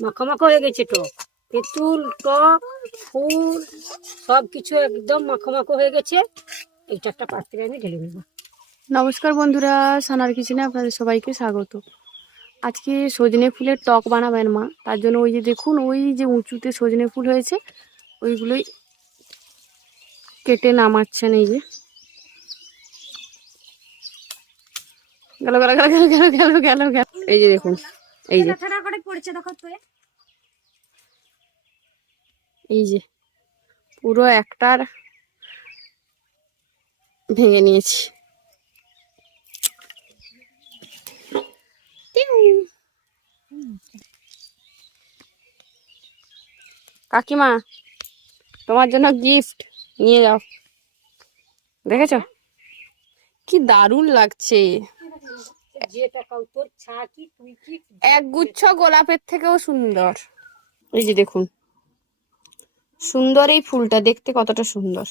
মাখামাখা হয়ে গেছে টক তেঁতুল টক ফুল সব কিছু একদম মাখামাখা হয়ে গেছে এই চারটা পাত্রে আমি ঢেলে নেব নমস্কার বন্ধুরা সানার কিচেনে আপনাদের সবাইকে স্বাগত আজকে সজনে ফুলের টক বানাবেন মা তার জন্য ওই যে দেখুন ওই যে উঁচুতে সজনে ফুল হয়েছে ওইগুলোই কেটে নামাচ্ছেন এই যে গেল গেল গেল গেল গেল গেল গেল এই যে দেখুন এই যে। করে পড়েছে দেখো তো এই যে পুরো একটার ভেঙে নিয়েছি। কাকিমা তোমার জন্য গিফট নিয়ে যাও। দেখেছ? কি দারুণ লাগছে। এক গুচ্ছ গোলাপের থেকেও সুন্দর। এই যে দেখুন সুন্দর এই ফুলটা দেখতে কতটা সুন্দর।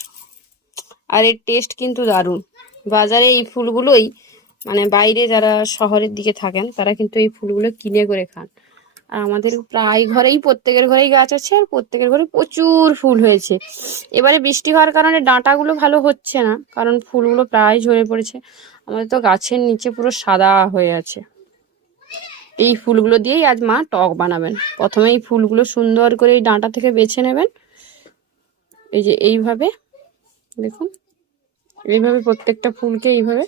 আর এর টেস্ট কিন্তু দারুণ। বাজারে এই ফুলগুলোই মানে বাইরে যারা শহরের দিকে থাকেন তারা কিন্তু এই ফুলগুলো কিনে করে খান। আর আমাদের প্রায় ঘরেই প্রত্যেকের ঘরেই গাছ আছে আর প্রত্যেকের ঘরে প্রচুর ফুল হয়েছে। এবারে বৃষ্টি হওয়ার কারণে ডাঁটাগুলো ভালো হচ্ছে না কারণ ফুলগুলো প্রায় ঝরে পড়েছে। আমাদের তো গাছের নিচে পুরো সাদা হয়ে আছে। এই ফুলগুলো দিয়েই আজ মা টক বানাবেন। প্রথমে এই ফুলগুলো সুন্দর করে এই ডাঁটা থেকে বেছে নেবেন। এই যে এইভাবে, দেখুন, এইভাবে প্রত্যেকটা ফুলকে এইভাবে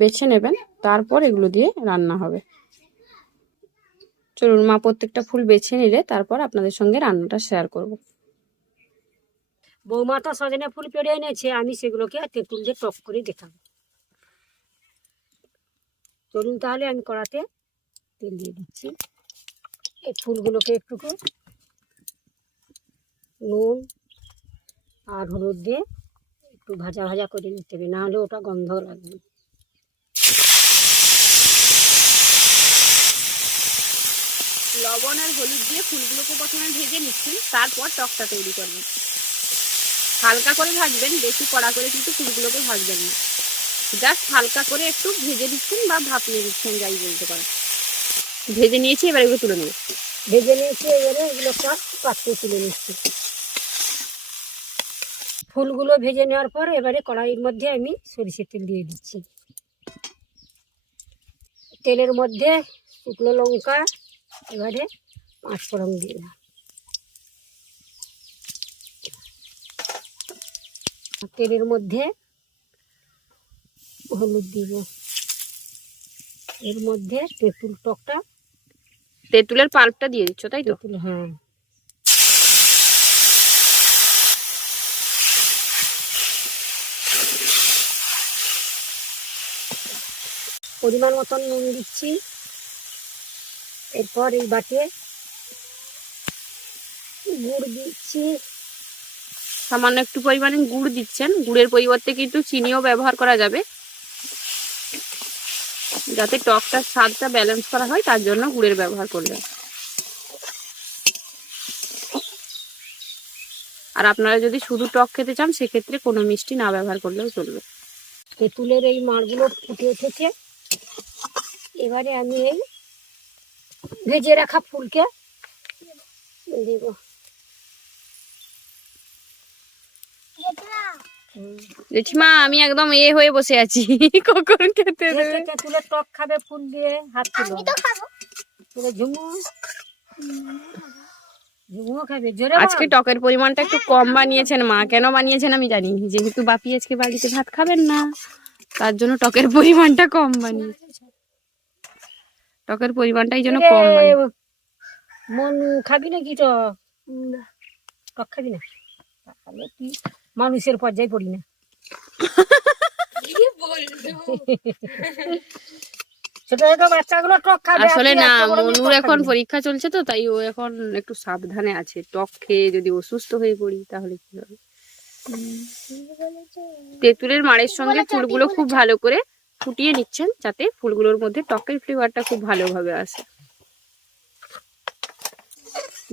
বেছে নেবেন। তারপর এগুলো দিয়ে রান্না হবে। চলুন মা প্রত্যেকটা ফুল বেছে নিলে তারপর আপনাদের সঙ্গে রান্নাটা শেয়ার করব। বৌমা তো সজনে ফুল পেড়ে এনেছে, আমি সেগুলোকে তেঁতুল দিয়ে টক করে দেখাবো। চলুন তাহলে আমি কড়াতে তেল দিয়ে দিচ্ছি। এই ফুলগুলোকে একটুকু নুন আর হলুদ দিয়ে একটু ভাজা ভাজা করে নিতে হবে, নাহলে ওটা গন্ধ লাগবে। লবণ আর হলুদ দিয়ে ফুলগুলোকে প্রথমে ভেজে নিচ্ছেন তারপর টকটা তৈরি করবেন হালকা করে ভাজবেন, বেশি কড়া করে কিন্তু ফুলগুলোকে ভাজবেন না। জাস্ট হালকা করে একটু ভেজে দিচ্ছেন বা ভাপিয়ে দিচ্ছেন, যাই বলতে পারেন। ভেজে নিয়েছি, এবার এগুলো তুলে নেব ভেজে নিয়েছি, এবারে এগুলো সব পাত্রে তুলে নিচ্ছি। ফুলগুলো ভেজে নেওয়ার পর এবারে কড়াইয়ের মধ্যে আমি সরিষের তেল দিয়ে দিচ্ছি। তেলের মধ্যে শুকনো লঙ্কা, এবারে পাঁচ ফোড়ন দিলাম। তেলের মধ্যে হলুদ দিব। এর মধ্যে তেঁতুল টকটা। তেঁতুলের পাল্পটা দিয়ে দিচ্ছ তাই তো? তেঁতুল হ্যাঁ। পরিমাণ মতন নুন দিচ্ছি। এরপর এই বাটে গুড় দিচ্ছি। সামান্য একটু পরিমাণে গুড় দিচ্ছেন। গুড়ের পরিবর্তে কিন্তু চিনিও ব্যবহার করা যাবে। যাতে টকটার স্বাদটা ব্যালেন্স করা হয়, তার জন্য গুড়ের ব্যবহার করলেন আর আপনারা যদি শুধু টক খেতে চান, সেক্ষেত্রে কোনো মিষ্টি না ব্যবহার করলেও চলবে। তেঁতুলের এই মাড়গুলো ফুটে উঠেছে। এবারে আমি এই ভেজে রাখা ফুলকে দেব। জেঠিমা আমি একদম এ হয়ে বসে আছি। কখন খেতে দেবে? তেঁতুলের টক খাবে ফুল দিয়ে হাত তুলো। ঝুমু। ঝুমুও খাবে। জোরে বল। আজকে টকের পরিমাণটা একটু কম বানিয়েছেন। মা কেন বানিয়েছেন আমি জানি যেহেতু বাপি আজকে বাড়িতে ভাত খাবেন না তার জন্য টকের পরিমাণটা কম বানিয়েছে। টকের পরিমাণটাই যেন কম মন খাবি না কি টক টক খাবি না? মানুষের পর্যায়ে পড়ি না। ছোট ছোট বাচ্চাগুলো টক খাবে আসলে না মনুর এখন পরীক্ষা চলছে তো তাই ও এখন একটু সাবধানে আছে। টক খেয়ে যদি অসুস্থ হয়ে পড়ি তাহলে কি হবে? তেঁতুলের মাড়ের সঙ্গে ফুলগুলো খুব ভালো করে ফুটিয়ে নিচ্ছেন যাতে ফুলগুলোর মধ্যে টকের ফ্লেভারটা খুব ভালোভাবে আসে।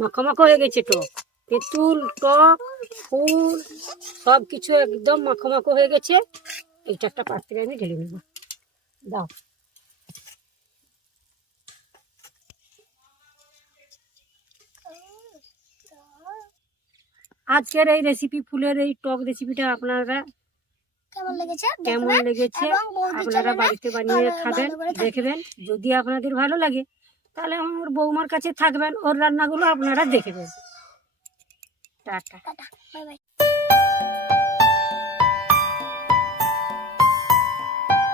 মাখা মাখা হয়ে গেছে টক। তেঁতুল টক ফুল সব কিছু একদম মাখো মাখো হয়ে গেছে। এইটা একটা পাত্রে আমি ঢেলে নেব। দাও। আজকের এই রেসিপি ফুলের এই টক রেসিপিটা আপনারা কেমন লেগেছে? কেমন লেগেছে আপনারা বাড়িতে বানিয়ে খাবেন। দেখবেন। যদি আপনাদের ভালো লাগে তাহলে আমার বৌমার কাছে থাকবেন ওর রান্নাগুলো আপনারা দেখবেন tata. Bye bye Thank you.